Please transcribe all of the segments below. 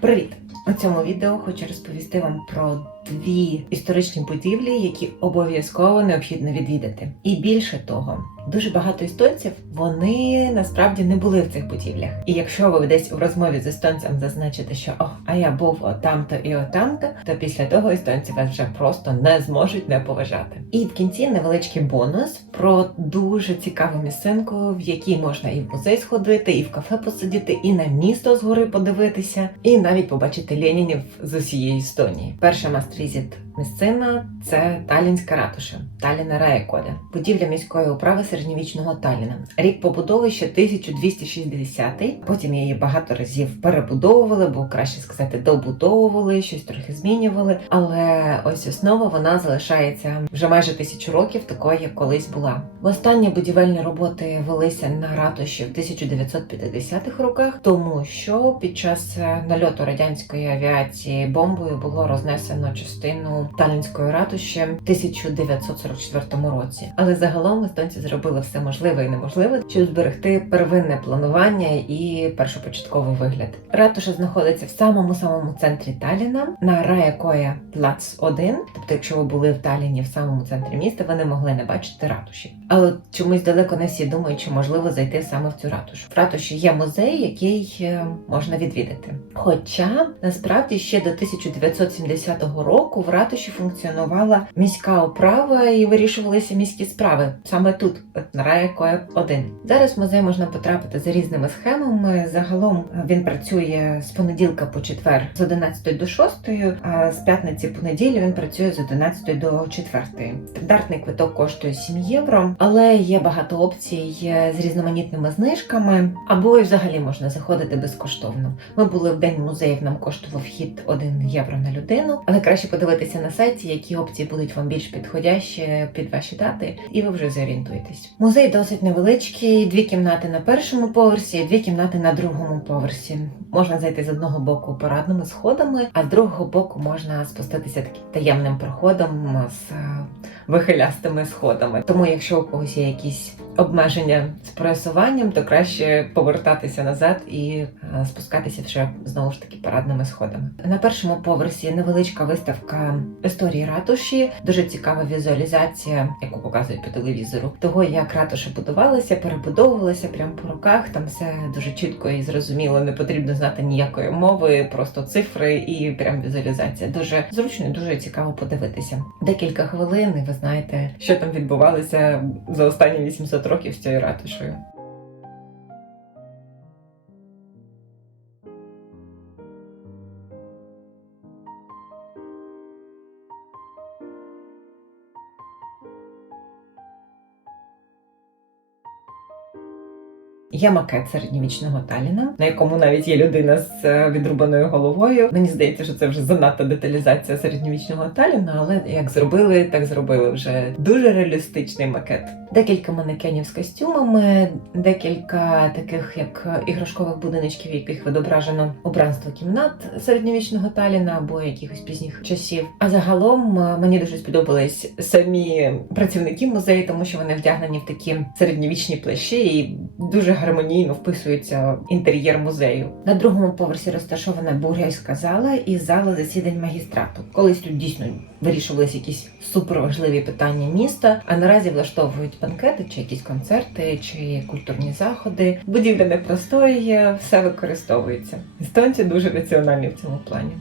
Привіт! У цьому відео хочу розповісти вам про дві історичні будівлі, які обов'язково необхідно відвідати. І більше того, дуже багато естонців вони насправді не були в цих будівлях. І якщо ви десь у розмові з естонцем зазначите, що о, а я був отам-то і отам-то, то після того естонці вас вже просто не зможуть не поважати. І в кінці невеличкий бонус про дуже цікаву місцинку, в якій можна і в музей сходити, і в кафе посидіти, і на місто згори подивитися, і навіть побачити Ленінів з усієї Естонії. Перша мастрізіт місцина це Талінська ратуша, Таліна Раєкода, будівля міської управи середньовічного Таліна. Рік побудови ще 1260 Потім її багато разів перебудовували, бо краще сказати, добудовували, щось трохи змінювали. Але ось основа вона залишається вже майже тисячу років, такою як колись була. Востаннє будівельні роботи велися на ратуші в 1950-х роках, тому що під час е, нальоту радянської авіації бомбою було рознесено частину Талінської ратуші в 1944 році. Але загалом естонці зробили все можливе і неможливе, щоб зберегти первинне планування і першопочатковий вигляд. Ратуша знаходиться в самому самому центрі Таліна на Раякоя Плац 1. Тобто, якщо ви були в Таліні в самому центрі міста, ви не могли не бачити ратуші. Але чомусь далеко не всі думають, що можливо зайти саме в цю ратушу. В ратуші є музей, який е, можна відвідати. Хоча насправді ще до 1970 року в ратуші функціонувала міська управа і вирішувалися міські справи саме тут, на Раякоя 1. Зараз в музей можна потрапити за різними схемами. Загалом е, він працює з понеділка по четвер з 11 до 6, а з п'ятниці по неділю він працює з 11 до 4. Стандартний квиток коштує 7 євро, але є багато опцій е, з різноманітними знижками, або і взагалі можна заходити безкоштовно. Ми були в день музеїв, нам коштував вхід 1 євро на людину, але краще подивитися на сайті, які опції будуть вам більш підходящі під ваші дати, і ви вже зорієнтуєтесь. Музей досить невеличкий, дві кімнати на першому поверсі, дві кімнати на другому поверсі. Можна зайти з одного боку парадними сходами, а з другого боку можна спуститися таким таємним проходом з е, вихилястими сходами. Тому, якщо у когось є якісь обмеження з просуванням, то краще повертатися назад і е, спускатися вже знову ж таки парадними сходами. На першому поверсі невеличка виставка історії ратуші, дуже цікава візуалізація, яку показують по телевізору, того як ратуша будувалася, перебудовувалася прямо по руках. Там все дуже чітко і зрозуміло, не потрібно знати ніякої мови, просто цифри і прям візуалізація. Дуже зручно, дуже цікаво подивитися. Декілька хвилин, і ви знаєте, що там відбувалося за останні 800 років з цією ратушею. Є макет середньовічного Таліна, на якому навіть є людина з е, відрубаною головою. Мені здається, що це вже занадто деталізація середньовічного Таліна, але як зробили, так зробили вже дуже реалістичний макет. Декілька манекенів з костюмами, декілька таких як іграшкових будиночків, яких відображено убранство кімнат середньовічного Таліна або якихось пізніх часів. А загалом е, мені дуже сподобались самі працівники музею, тому що вони вдягнені в такі середньовічні плащі і дуже гармонійно вписується інтер'єр музею. На другому поверсі розташована бургерська зала і зала засідань магістрату. Колись тут дійсно вирішувалися якісь суперважливі питання міста, а наразі влаштовують банкети чи якісь концерти чи культурні заходи. Будівля непростої, все використовується. Естонці дуже раціональні в цьому плані.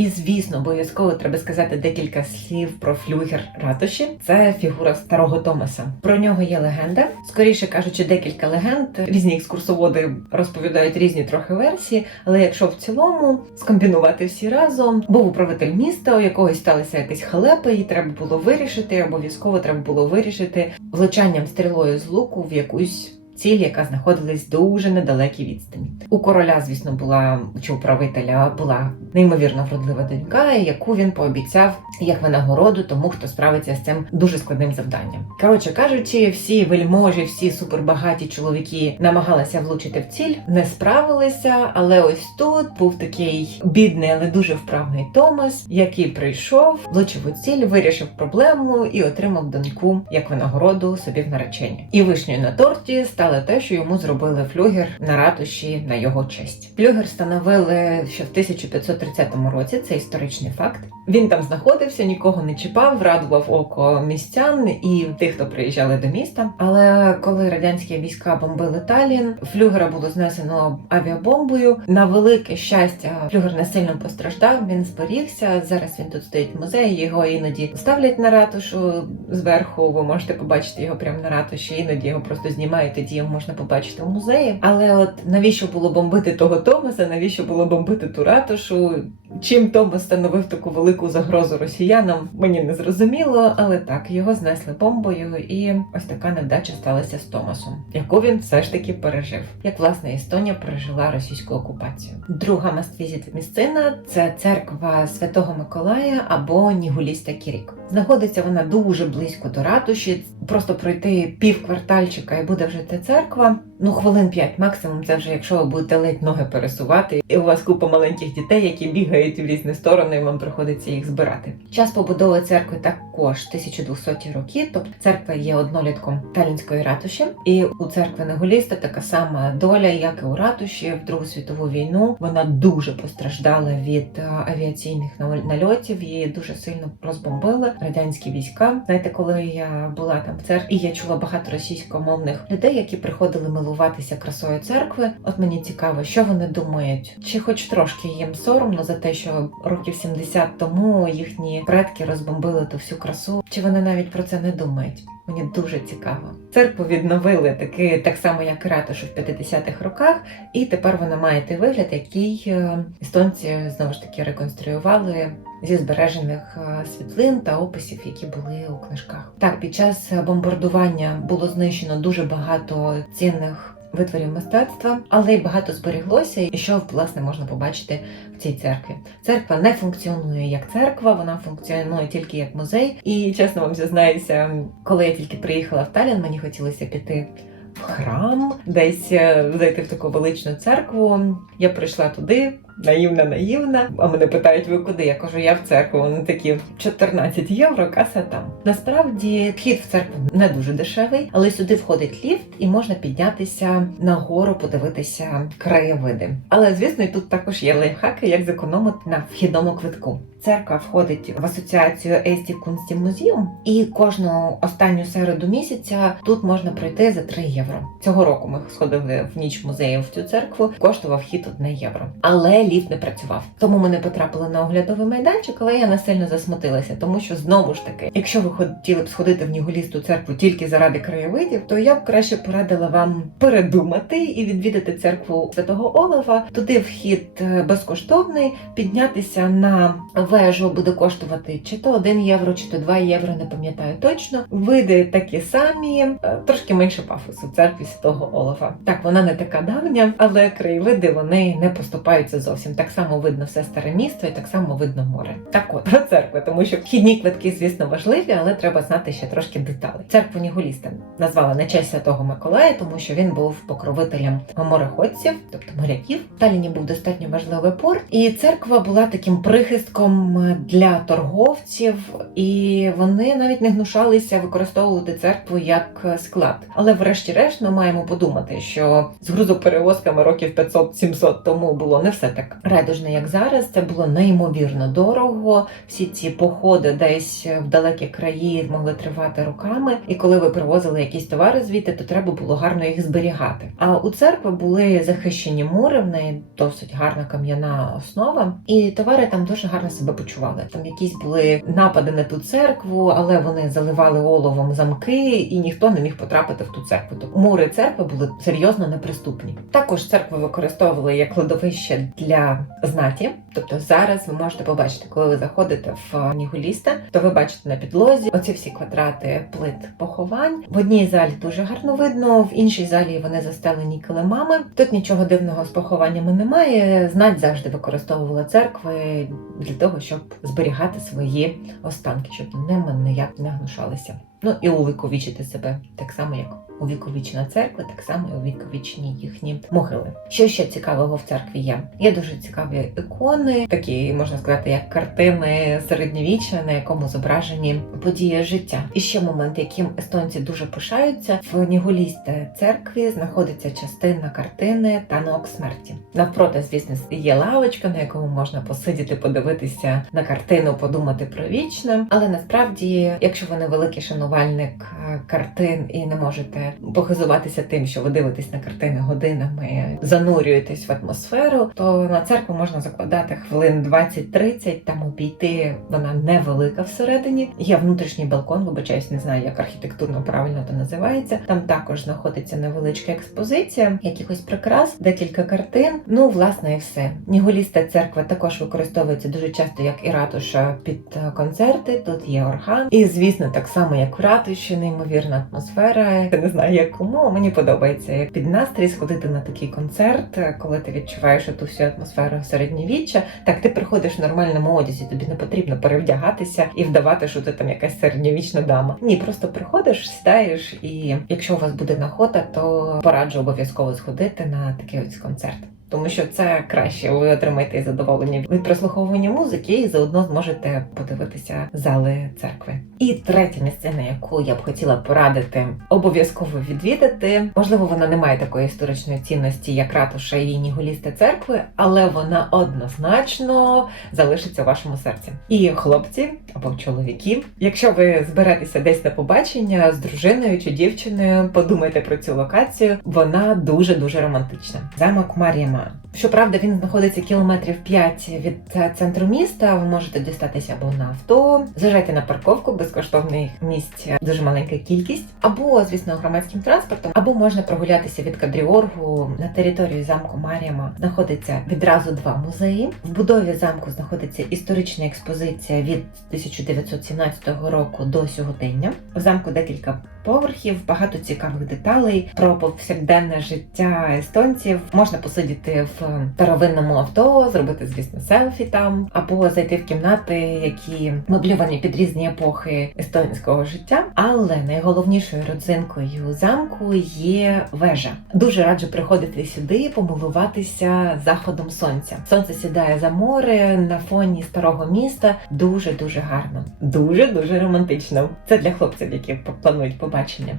І звісно, обов'язково треба сказати декілька слів про флюгер ратуші. Це фігура старого Томаса. Про нього є легенда. Скоріше кажучи, декілька легенд. Різні екскурсоводи розповідають різні трохи версії. Але якщо в цілому скомбінувати всі разом, був управитель міста, у якогось сталися якісь халепи, і треба було вирішити. Обов'язково треба було вирішити влучанням стрілою з луку в якусь ціль, яка знаходилась дуже недалекій відстані. У короля, звісно, була чи управителя була неймовірно вродлива донька, яку він пообіцяв як винагороду тому, хто справиться з цим дуже складним завданням. Коротше кажучи, всі вельможі, всі супербагаті чоловіки намагалися влучити в ціль, не справилися. Але ось тут був такий бідний, але дуже вправний Томас, який прийшов, влучив у ціль, вирішив проблему і отримав доньку як винагороду собі в наречення. І вишнею на торті стало те, що йому зробили флюгер на ратуші на його честь. Флюгер встановили ще в 1530 році. Це історичний факт. Він там знаходився, нікого не чіпав, радував око містян і тих, хто приїжджали до міста. Але коли радянські війська бомбили Талін, флюгера було знесено авіабомбою. На велике щастя, флюгер не сильно постраждав. Він зберігся. Зараз він тут стоїть в музеї. Його іноді ставлять на ратушу зверху. Ви можете побачити його прямо на ратуші. Іноді його просто знімають. Тоді його можна побачити в музеї. Але от навіщо було бомбити того Томаса? Навіщо було бомбити ту ратушу? Чим Томас становив таку велику загрозу росіянам? Мені не зрозуміло, але так його знесли бомбою, і ось така невдача сталася з Томасом, яку він все ж таки пережив. Як власне Естонія пережила російську окупацію. Друга маствізит місцина це церква Святого Миколая або Нігуліста Кірік. Знаходиться вона дуже близько до ратуші. Просто пройти пів квартальчика і буде вже ця церква. Ну, хвилин п'ять максимум. Це вже якщо ви будете ледь ноги пересувати, і у вас купа маленьких дітей, які бігають в різні сторони, і вам приходиться їх збирати. Час побудови церкви також 1200 роки. Тобто церква є однолітком талінської ратуші, і у церкви Неголіста така сама доля, як і у ратуші в Другу світову війну. Вона дуже постраждала від е, авіаційних нальотів. Її дуже сильно розбомбили радянські війська. Знаєте, коли я була там в церкві, і я чула багато російськомовних людей, які приходили милуватися красою церкви. От мені цікаво, що вони думають, чи хоч трошки їм соромно за те, що років 70 тому їхні предки розбомбили ту всю красу, чи вони навіть про це не думають. Мені дуже цікаво. Церкву відновили таки так само, як ратушу в 50-х роках, і тепер вона має той вигляд, який е, естонці знову ж таки реконструювали зі збережених е, світлин та описів, які були у книжках. Так, під час бомбардування було знищено дуже багато цінних. Витворів мистецтва, але й багато зберіглося, і що власне можна побачити в цій церкві. Церква не функціонує як церква, вона функціонує тільки як музей. І чесно вам зізнаюся, коли я тільки приїхала в Талін, мені хотілося піти в храм, десь е, зайти в таку величну церкву. Я прийшла туди. Наївна, наївна. А мене питають, ви куди? Я кажу, я в церкву. Вони такі 14 євро, каса там. Насправді вхід в церкву не дуже дешевий, але сюди входить ліфт і можна піднятися нагору, подивитися краєвиди. Але звісно, і тут також є лайфхаки, як зекономити на вхідному квитку. Церква входить в асоціацію Есті Кунсті Музеум, і кожну останню середу місяця тут можна пройти за 3 євро. Цього року ми сходили в ніч музею в цю церкву. Коштував вхід 1 євро. Але ліфт не працював. Тому ми не потрапили на оглядовий майданчик, але я не сильно засмутилася, тому що знову ж таки, якщо ви хотіли б сходити в Нігулісту церкву тільки заради краєвидів, то я б краще порадила вам передумати і відвідати церкву Святого Олафа. Туди вхід е, безкоштовний, піднятися на вежу буде коштувати чи то 1 євро, чи то 2 євро, не пам'ятаю точно. Види такі самі, е, трошки менше пафосу церкві Святого Олафа. Так, вона не така давня, але краєвиди вони не поступаються зовсім. Так само видно все старе місто і так само видно море. Так от про церкву, тому що вхідні квитки, звісно, важливі, але треба знати ще трошки деталей. Церкву Нігуліста назвали на честь Святого Миколая, тому що він був покровителем мореходців, тобто моряків. В Таліні був достатньо важливий порт, і церква була таким прихистком для торговців, і вони навіть не гнушалися використовувати церкву як склад. Але, врешті-решт, ми маємо подумати, що з грузоперевозками років 500-700 тому було не все так радужно, як зараз. Це було неймовірно дорого. Всі ці походи десь в далекі краї могли тривати роками. І коли ви привозили якісь товари звідти, то треба було гарно їх зберігати. А у церкви були захищені мури, в неї досить гарна кам'яна основа, і товари там дуже гарно себе почували. Там якісь були напади на ту церкву, але вони заливали оловом замки, і ніхто не міг потрапити в ту церкву. Тобто мури церкви були серйозно неприступні. Також церкву використовували як кладовище для для знаті. Тобто зараз ви можете побачити, коли ви заходите в Нігуліста, то ви бачите на підлозі оці всі квадрати плит поховань. В одній залі дуже гарно видно, в іншій залі вони застелені килимами. Тут нічого дивного з похованнями немає. Знать завжди використовувала церкви для того, щоб зберігати свої останки, щоб ними ніяк не гнушалися. Ну і увіковічити себе так само, як увіковічна церква, так само і увіковічні їхні могили. Що ще цікавого в церкві є? Є дуже цікаві ікони, такі можна сказати, як картини середньовіччя, на якому зображені події життя. І ще момент, яким естонці дуже пишаються, в Нігулісте церкві знаходиться частина картини Танок смерті. Навпроти, звісно, є лавочка, на якому можна посидіти, подивитися на картину, подумати про вічне. Але насправді, якщо ви не великий шанувальник е, картин і не можете похизуватися тим, що ви дивитесь на картини годинами, занурюєтесь в атмосферу, то на церкву можна закладати хвилин 20-30, там обійти вона невелика всередині. Є внутрішній балкон, вибачаюсь, не знаю, як архітектурно правильно то називається. Там також знаходиться невеличка експозиція, якихось прикрас, декілька картин. Ну, власне, і все. Ніголіста церква також використовується дуже часто як і ратуша під е, концерти. Тут є орган, і звісно, так само як ратуші, неймовірна атмосфера. Я не знаю, як кому мені подобається як під настрій сходити на такий концерт, коли ти відчуваєш ту всю атмосферу середньовіччя. Так ти приходиш в нормальному одязі, тобі не потрібно перевдягатися і вдавати, що ти там якась середньовічна дама. Ні, просто приходиш, сідаєш, і якщо у вас буде нагода, то пораджу обов'язково сходити на такий ось концерт. Тому що це краще, ви отримаєте задоволення від прослуховування музики і заодно зможете подивитися зали церкви. І третя місцина, яку я б хотіла порадити, обов'язково відвідати. Можливо, вона не має такої історичної цінності, як ратуша і Ніголісти церкви, але вона однозначно залишиться в вашому серці. І хлопці або чоловіки, якщо ви зберетеся десь на побачення з дружиною чи дівчиною, подумайте про цю локацію. Вона дуже дуже романтична. Замок Маріма. Щоправда, він знаходиться кілометрів 5 від е, центру міста. Ви можете дістатися або на авто, заїжджайте на парковку, безкоштовних місць дуже маленька кількість, або, звісно, громадським транспортом, або можна прогулятися від Кадріоргу на території замку Маріама. Знаходиться відразу два музеї. В будові замку знаходиться історична експозиція від 1917 року до сьогодення. В замку декілька поверхів, багато цікавих деталей про повсякденне життя естонців. Можна посидіти в старовинному авто, зробити, звісно, селфі там, або зайти в кімнати, які меблювані під різні епохи естонського життя. Але найголовнішою родзинкою замку є вежа. Дуже раджу приходити сюди, помилуватися заходом сонця. Сонце сідає за море на фоні старого міста. Дуже дуже гарно, дуже дуже романтично. Це для хлопців, які планують побачення.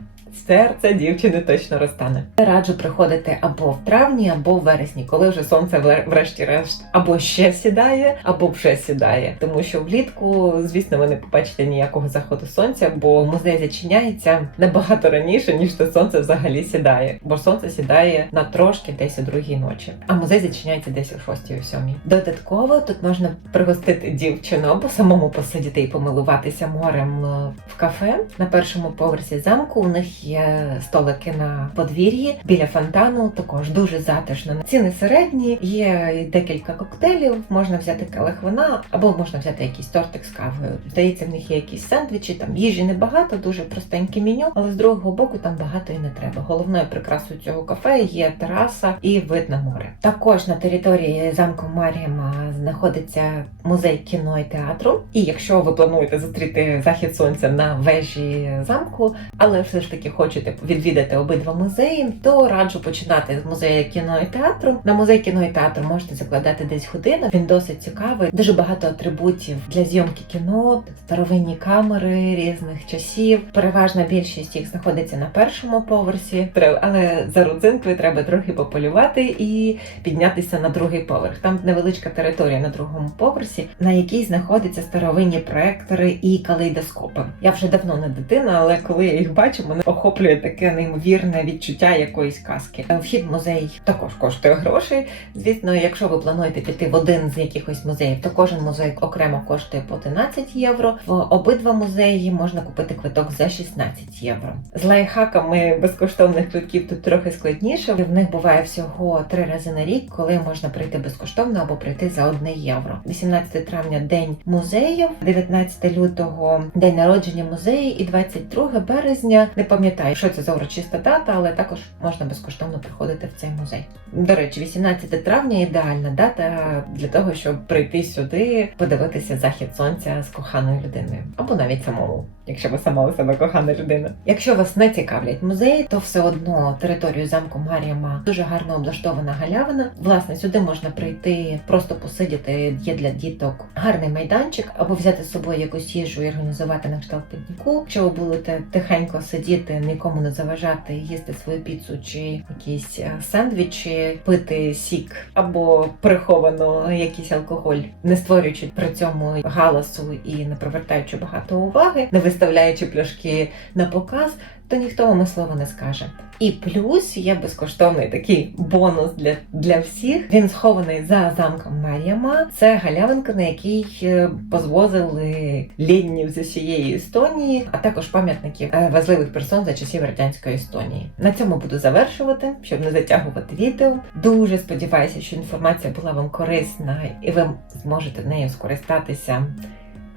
Серце дівчини точно розтане. Раджу приходити або в травні, або в вересні, коли вже сонце вре- врешті-решт або ще сідає, або вже сідає. Тому що влітку, звісно, ви не побачите ніякого заходу сонця, бо музей зачиняється набагато раніше, ніж це сонце взагалі сідає. Бо сонце сідає на трошки десь о другій ночі, а музей зачиняється десь о шостій, о сьомій. Додатково тут можна пригостити дівчину або самому посидіти і помилуватися морем е, в кафе на першому поверсі замку. У них є столики на подвір'ї біля фонтану. Також дуже затишно. Ціни середні, є декілька коктейлів. Можна взяти келих вина, або можна взяти якийсь тортик з кавою. Здається, в них є якісь сендвічі. Там їжі небагато, дуже простеньке меню, але з другого боку там багато і не треба. Головною прикрасою цього кафе є тераса і вид на море. Також на території замку Маріама знаходиться музей кіно і театру. І якщо ви плануєте зустріти захід сонця на вежі замку, але все ж таки хочете відвідати обидва музеї, то раджу починати з музею кіно і театру. На музей кіно і театру можете закладати десь годину. Він досить цікавий, дуже багато атрибутів для зйомки кіно, старовинні камери різних часів. Переважна більшість їх знаходиться на першому поверсі. Але за родзинкою треба трохи пополювати і піднятися на другий поверх. Там невеличка територія на другому поверсі, на якій знаходяться старовинні проектори і калейдоскопи. Я вже давно не дитина, але коли я їх бачу, мене охоплює таке неймовірне відчуття якоїсь казки. Е, Вхід в музей також коштує грошей. Звісно, якщо ви плануєте піти в один з якихось музеїв, то кожен музей окремо коштує по 11 євро. В обидва музеї можна купити квиток за 16 євро. З лайфхаками безкоштовних квитків тут трохи складніше. В них буває всього три рази на рік, коли можна прийти безкоштовно або прийти за 1 євро. 18 травня день музеїв, 19 лютого день народження музею і 22 березня. Не пам'ятаю, що це за урочиста дата, але також можна безкоштовно приходити в цей музей. До речі, 18 травня ідеальна дата для того, щоб прийти сюди, подивитися захід сонця з коханою людиною, або навіть самому, якщо ви сама у себе кохана людина. Якщо вас не цікавлять музеї, то все одно територію замку Маріама дуже гарно облаштована галявина. Власне, сюди можна прийти, просто посидіти. Є для діток гарний майданчик, або взяти з собою якусь їжу і організувати на кшталт пікніку. Якщо ви будете тихенько сидіти, нікому не заважати, їсти свою піцу чи якісь е, сендвічі, пити сік або приховано якийсь алкоголь, не створюючи при цьому галасу і не привертаючи багато уваги, не виставляючи пляшки на показ, то ніхто вам слова не скаже. І плюс є безкоштовний такий бонус для, для всіх. Він схований за замком Мар'яма. Це галявинка, на якій е, позвозили ліднів з усієї Естонії, а також пам'ятників е, важливих персон за часів радянської Естонії. На цьому буду завершувати, щоб не затягувати відео. Дуже сподіваюся, що інформація була вам корисна і ви зможете нею скористатися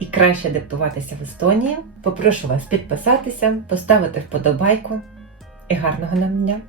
і краще адаптуватися в Естонії. Попрошу вас підписатися, поставити вподобайку і гарного нам дня!